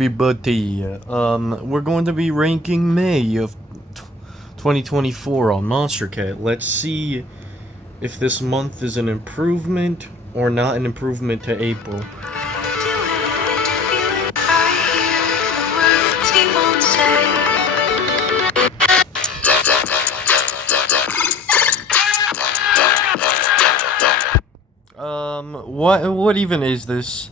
everybody. We're going to be ranking May of 2024 on Monstercat. Let's see if this month is an improvement or not an improvement to April. What even is this?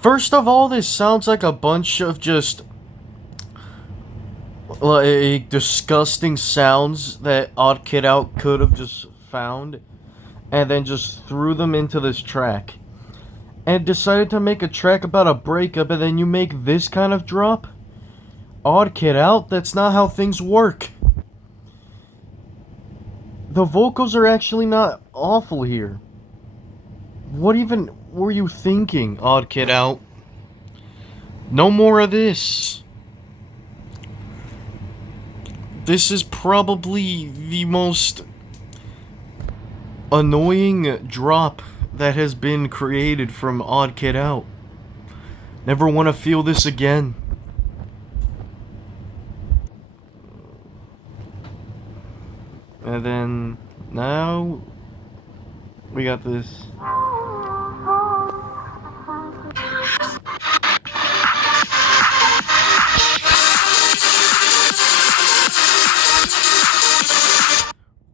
First of all, this sounds like a bunch of just like disgusting sounds that Odd Kid Out could have just found and then just threw them into this track and decided to make a track about a breakup, and then you make this kind of drop? Odd Kid Out? That's not how things work. The vocals are actually not awful here. What even were you thinking, Odd Kid Out? No more of this. This is probably the most annoying drop that has been created from Odd Kid Out. Never want to feel this again. And then now we got this.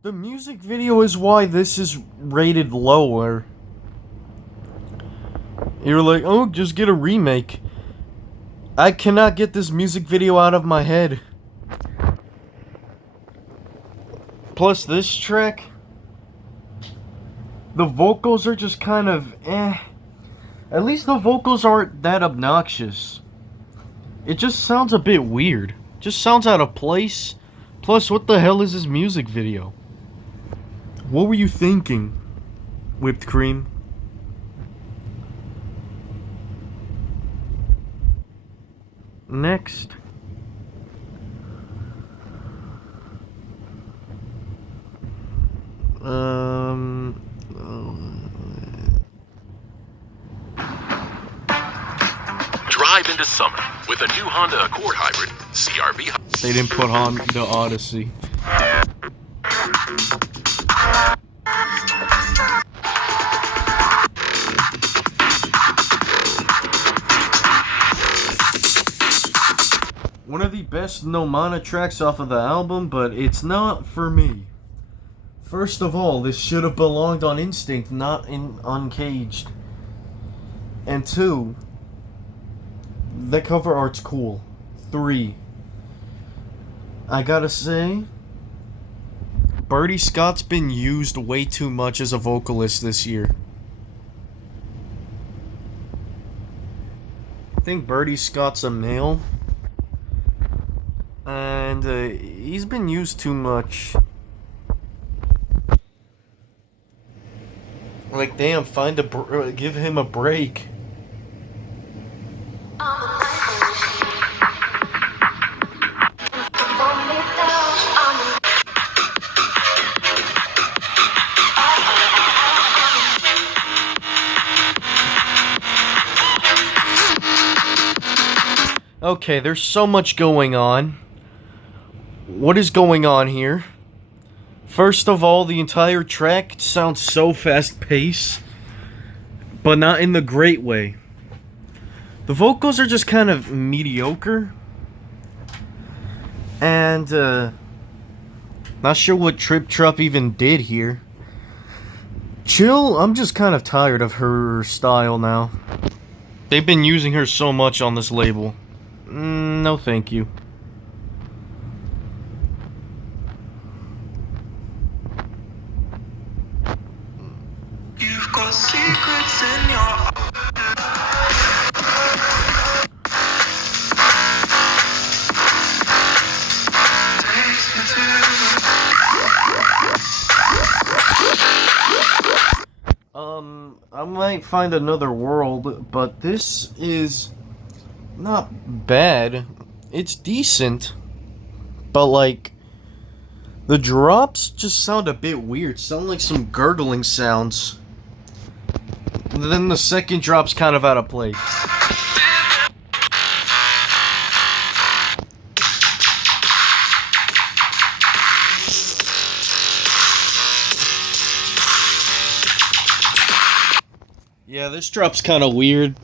The music video is why this is rated lower. You're like, oh, just get a remake. I cannot get this music video out of my head. Plus this track, the vocals are just kind of eh. At least the vocals aren't that obnoxious. It just sounds a bit weird. Just sounds out of place. Plus, what the hell is this music video? What were you thinking, Whipped Cream? Next. Drive into summer with a new Honda Accord Hybrid CRV. They didn't put on the Odyssey. One of the best No Mana tracks off of the album, but it's not for me. First of all, this should have belonged on Instinct, not in Uncaged. And 2, the cover art's cool. 3, I gotta say, Bertie Scott's been used way too much as a vocalist this year. I think Bertie Scott's a male. And he's been used too much. Like, damn, give him a break. Okay, there's so much going on. What is going on here? First of all, the entire track sounds so fast-paced, but not in the great way. The vocals are just kind of mediocre. And, not sure what Trip Trop even did here. Chill, I'm just kind of tired of her style now. They've been using her so much on this label. No thank you. You've got secrets in your I might find another world, but this is not bad. It's decent, but like the drops just sound a bit weird. Sound like some gurgling sounds. And then the second drop's kind of out of place. Yeah, this drop's kind of weird.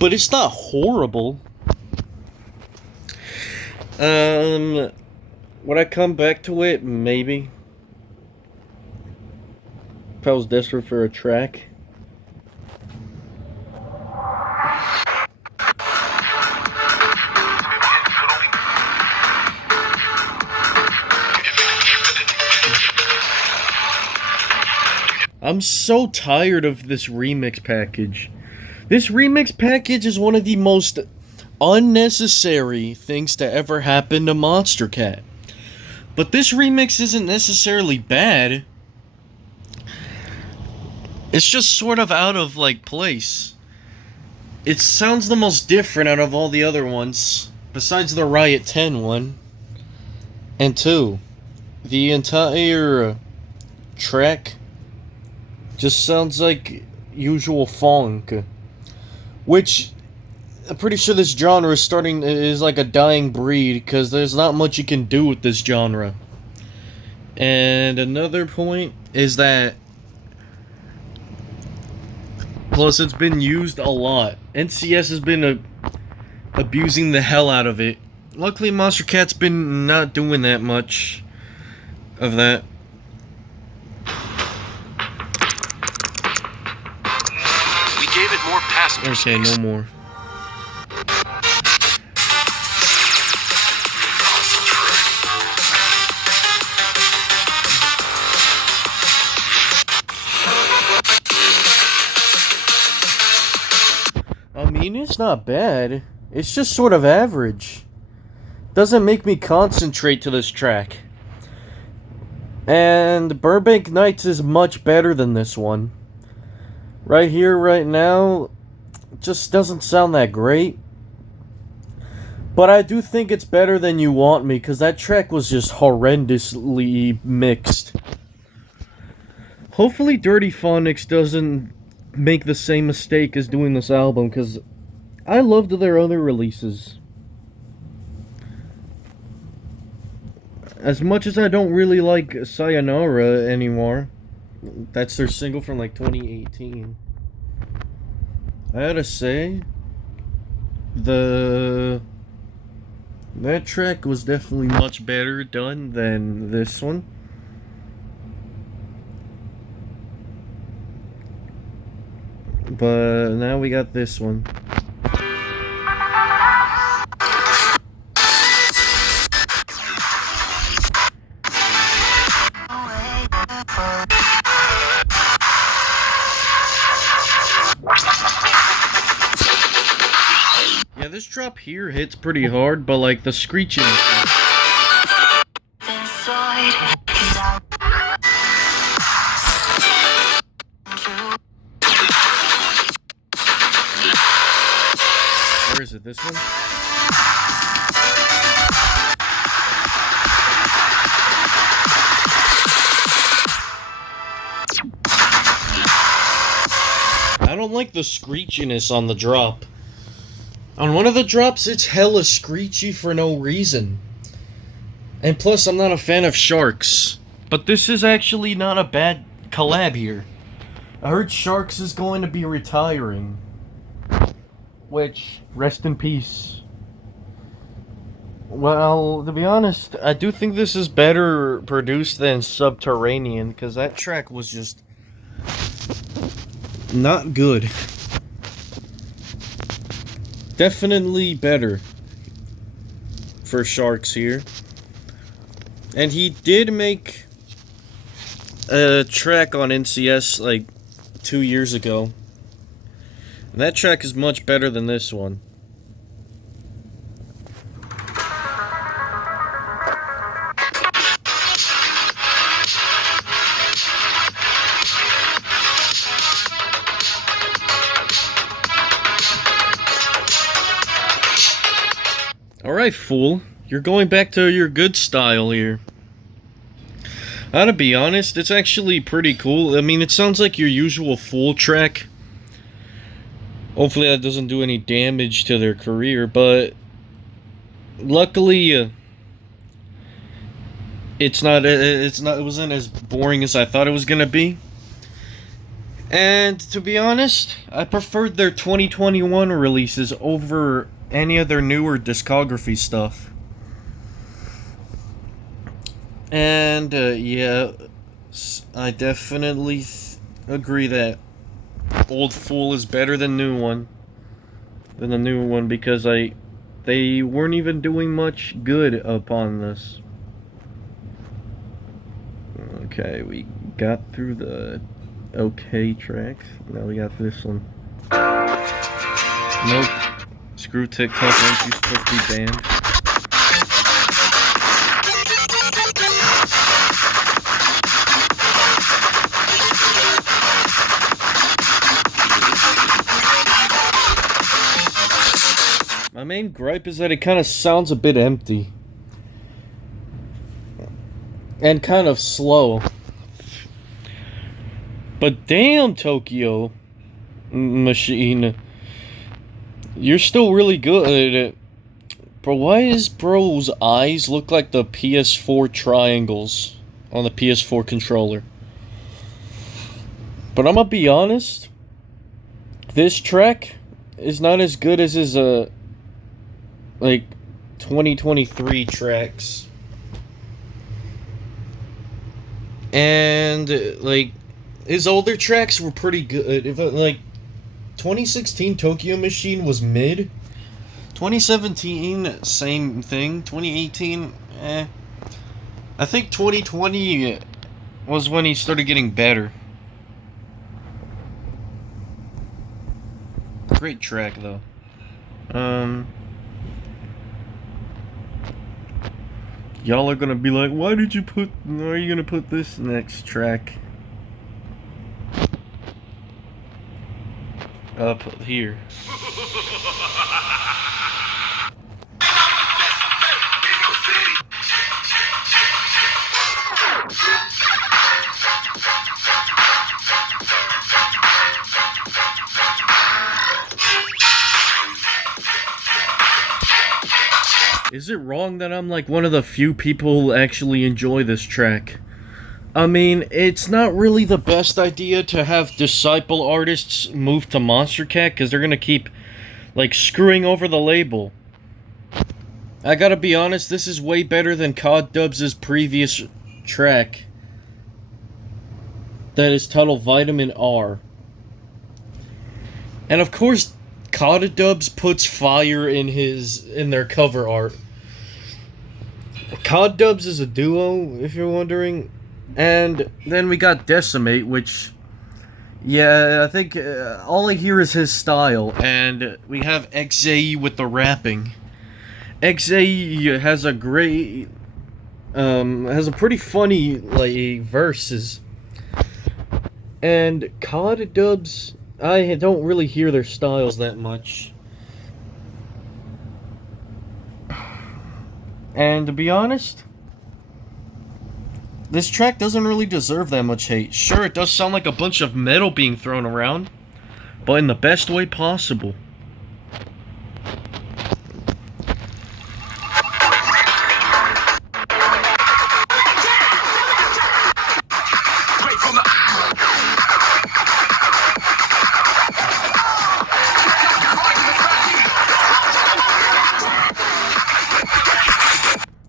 But it's not horrible. Would I come back to it? Maybe. If I was desperate for a track. I'm so tired of this remix package. This remix package is one of the most unnecessary things to ever happen to Monstercat. But this remix isn't necessarily bad. It's just sort of out of, like, place. It sounds the most different out of all the other ones, besides the Riot 10 one. And 2. The entire track just sounds like usual funk, which I'm pretty sure this genre is like a dying breed, because there's not much you can do with this genre. And another point is that, plus it's been used a lot. NCS has been abusing the hell out of it. Luckily Monstercat's been not doing that much of that. Gave it more passenger Okay, space. no more. I mean, it's not bad. It's just sort of average. Doesn't make me concentrate to this track. And Burbank Nights is much better than this one. Right here, right now, just doesn't sound that great. But I do think it's better than You Want Me, because that track was just horrendously mixed. Hopefully Dirty Phonics doesn't make the same mistake as doing this album, because I loved their other releases. As much as I don't really like Sayonara anymore. That's their single from like 2018. I gotta say, that track was definitely much better done than this one. But now we got this one. Yeah, this drop here hits pretty hard, but like the screeching. Where is it? This one? I don't like the screechiness on the drop. On one of the drops, it's hella screechy for no reason. And plus, I'm not a fan of Sharks. But this is actually not a bad collab here. I heard Sharks is going to be retiring. Which, rest in peace. Well, to be honest, I do think this is better produced than Subterranean, because that track was just not good. Definitely better for Sharks here. And he did make a track on NCS like 2 years ago. And that track is much better than this one. Alright, fool. You're going back to your good style here. I gotta be honest, it's actually pretty cool. I mean, it sounds like your usual Fool track. Hopefully that doesn't do any damage to their career, but luckily it wasn't as boring as I thought it was gonna be. And to be honest, I preferred their 2021 releases over any of their newer discography stuff. And yeah, I definitely agree that Old Fool is better than the new one, because they weren't even doing much good upon this. Okay, we got through the okay tracks. Now we got this one. Nope. Screw TikTok, ain't you supposed to be banned? My main gripe is that it kind of sounds a bit empty. And kind of slow. But damn, Tokyo Machine, you're still really good at it. Bro, why is bro's eyes look like the PS4 triangles on the PS4 controller? But I'm gonna be honest, this track is not as good as his like 2023 tracks. And like his older tracks were pretty good. If like 2016 Tokyo Machine was mid. 2017 same thing. 2018 I think 2020 was when he started getting better. Great track though. Y'all are gonna be like, why are you gonna put this next track up here? Is it wrong that I'm like one of the few people who actually enjoy this track? I mean, it's not really the best idea to have disciple artists move to Monstercat, because they're gonna keep, like, screwing over the label. I gotta be honest, this is way better than COD Dubs' previous track. That is titled Vitamin R. And of course, COD Dubs puts fire in their cover art. COD Dubs is a duo, if you're wondering. And then we got Decimate, which, yeah, I think all I hear is his style. And we have XAE with the rapping. XAE has a great, has a pretty funny, like, verses. And COD Dubs, I don't really hear their styles that much. And to be honest, this track doesn't really deserve that much hate. Sure, it does sound like a bunch of metal being thrown around, but in the best way possible.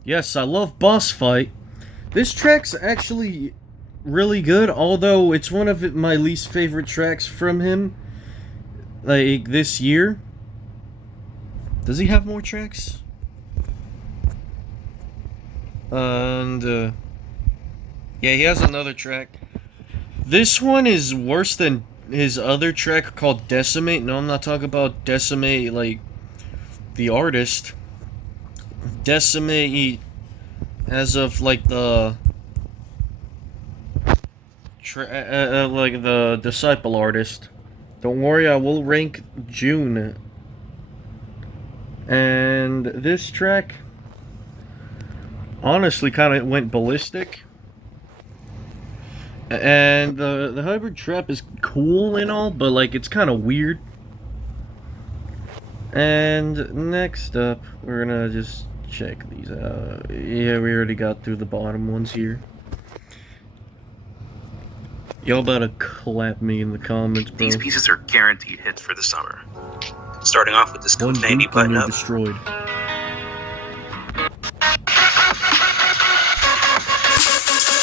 Yes, I love Boss Fight. This track's actually really good, although it's one of my least favorite tracks from him, like, this year. Does he have more tracks? And, yeah, he has another track. This one is worse than his other track called Decimate. No, I'm not talking about Decimate, like, the artist. Decimate as of like the like the disciple artist. Don't worry, I will rank June. And this track honestly kind of went ballistic. And the hybrid trap is cool and all, but like it's kind of weird. And next up, we're gonna just check these out. Yeah, we already got through the bottom ones here. Y'all better clap me in the comments, bro. These pieces are guaranteed hits for the summer. Starting off with this One navy Duke and you're button-up. destroyed.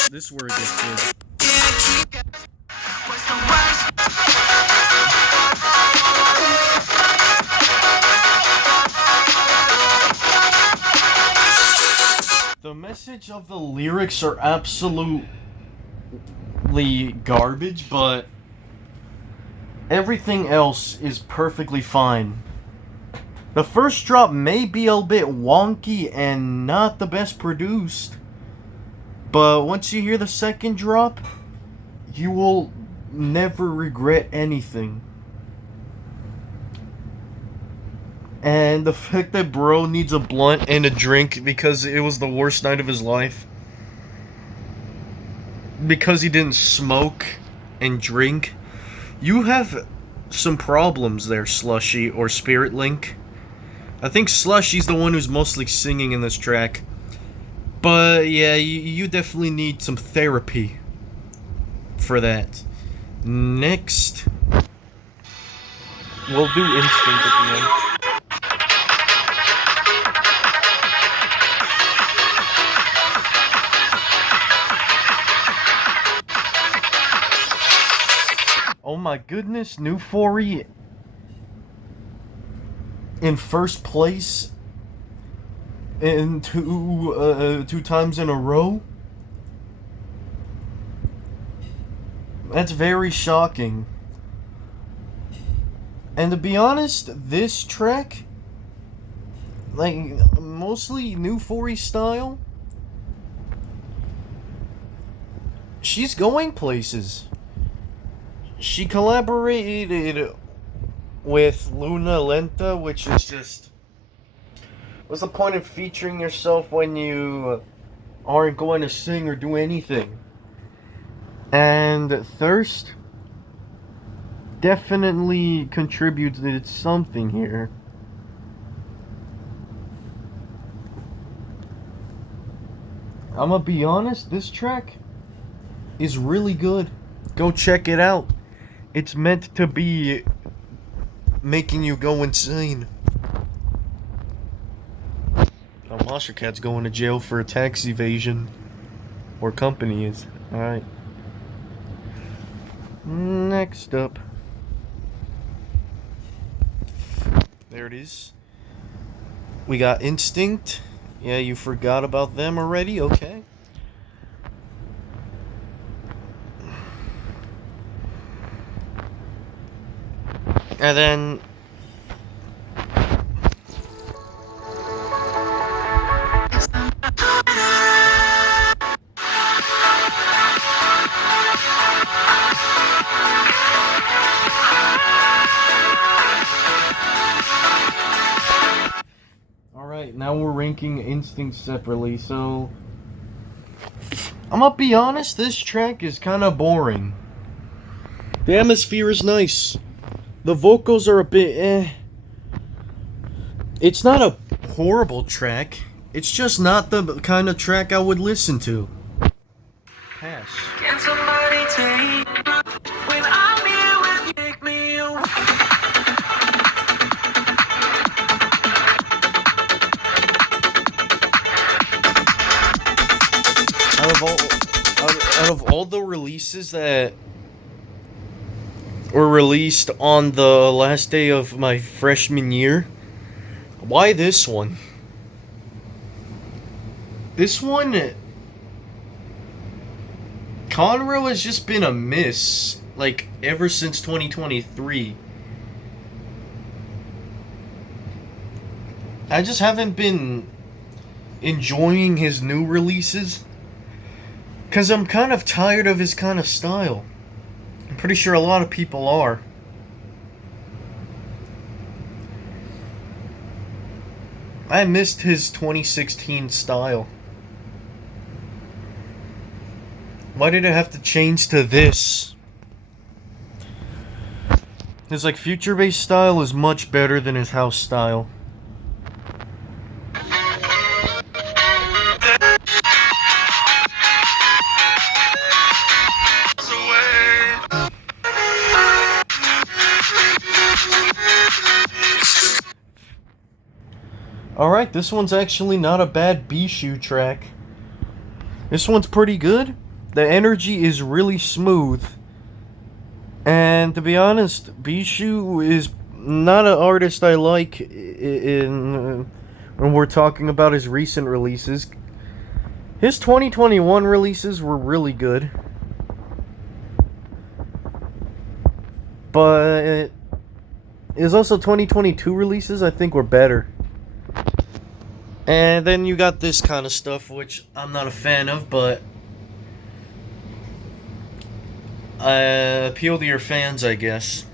This is where it gets good. The message of the lyrics are absolutely garbage, but everything else is perfectly fine. The first drop may be a bit wonky and not the best produced, but once you hear the second drop, you will never regret anything. And the fact that bro needs a blunt and a drink because it was the worst night of his life. Because he didn't smoke and drink. You have some problems there, Slushy or Spirit Link. I think Slushy's the one who's mostly singing in this track. But yeah, you definitely need some therapy for that. Next, we'll do Instinct at the end. Oh my goodness, New Fory in first place in two times in a row? That's very shocking. And to be honest, this track, like mostly New Fory style, she's going places. She collaborated with Luna Lenta, which is just... What's the point of featuring yourself when you aren't going to sing or do anything? And Thirst definitely contributed something here. I'm gonna be honest, this track is really good. Go check it out. It's meant to be making you go insane. Oh, Monstercat's going to jail for a tax evasion. Or company is. Alright. Next up. There it is. We got Instinct. Yeah, you forgot about them already? Okay. And then... Alright, now we're ranking Instinct separately, so... I'm gonna be honest, this track is kinda boring. The atmosphere is nice. The vocals are a bit eh. It's not a horrible track. It's just not the kind of track I would listen to. Pass. Can somebody take when I'm here with you, take me away? Out of all the releases that were released on the last day of my freshman year, why this one? This one, Conroe has just been a miss, like, ever since 2023. I just haven't been enjoying his new releases, because I'm kind of tired of his kind of style. I'm pretty sure a lot of people are. I missed his 2016 style. Why did it have to change to this? His like future-based style is much better than his house style. Away. Alright, this one's actually not a bad Bishu track. This one's pretty good. The energy is really smooth. And to be honest, Bishu is not an artist I like when we're talking about his recent releases. His 2021 releases were really good. But his also 2022 releases I think were better. And then you got this kind of stuff, which I'm not a fan of, but appeal to your fans, I guess.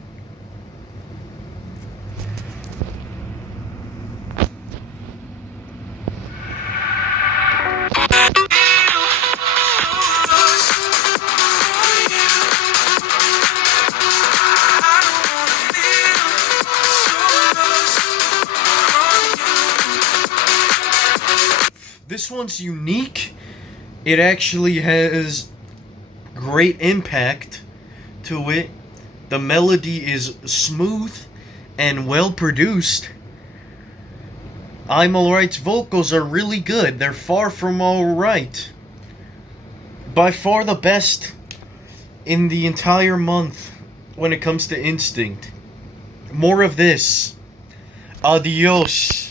This one's unique. It actually has great impact to it. The melody is smooth and well produced. I'm Alright's vocals are really good. They're far from alright. By far the best in the entire month when it comes to Instinct. More of this. Adios.